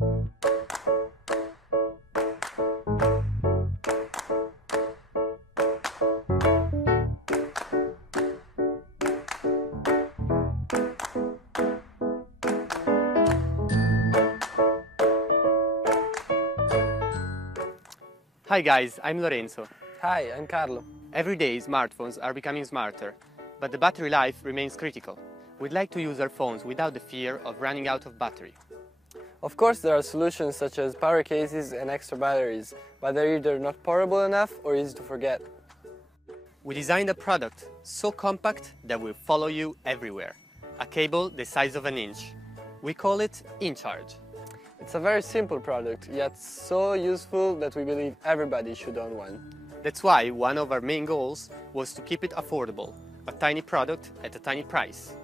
Hi guys, I'm Lorenzo. Hi, I'm Carlo. Every day smartphones are becoming smarter, but the battery life remains critical. We'd like to use our phones without the fear of running out of battery. Of course, there are solutions such as power cases and extra batteries, but they're either not portable enough or easy to forget. We designed a product so compact that will follow you everywhere. A cable the size of an inch. We call it InCharge. It's a very simple product, yet so useful that we believe everybody should own one. That's why one of our main goals was to keep it affordable, a tiny product at a tiny price.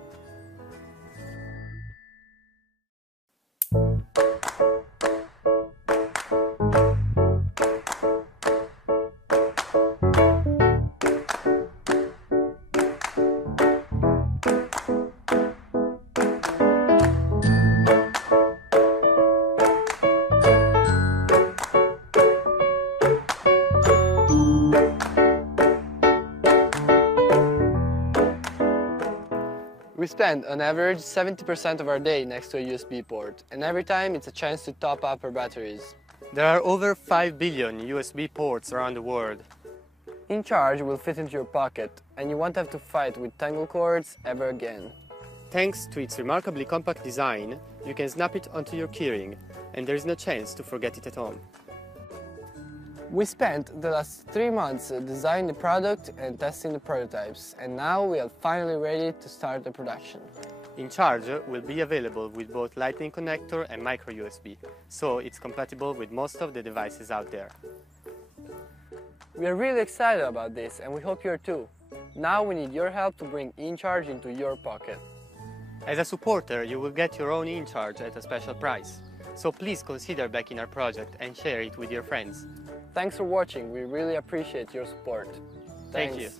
We spend on average 70% of our day next to a USB port, and every time it's a chance to top up our batteries. There are over 5 billion USB ports around the world. InCharge will fit into your pocket, and you won't have to fight with tangled cords ever again. Thanks to its remarkably compact design, you can snap it onto your keyring, and there is no chance to forget it at home. We spent the last 3 months designing the product and testing the prototypes, and now we are finally ready to start the production. InCharge will be available with both Lightning connector and micro USB, so it's compatible with most of the devices out there. We are really excited about this, and we hope you're too. Now we need your help to bring InCharge into your pocket. As a supporter, you will get your own InCharge at a special price, so please consider backing our project and share it with your friends. Thanks for watching, we really appreciate your support. Thank Thanks. you.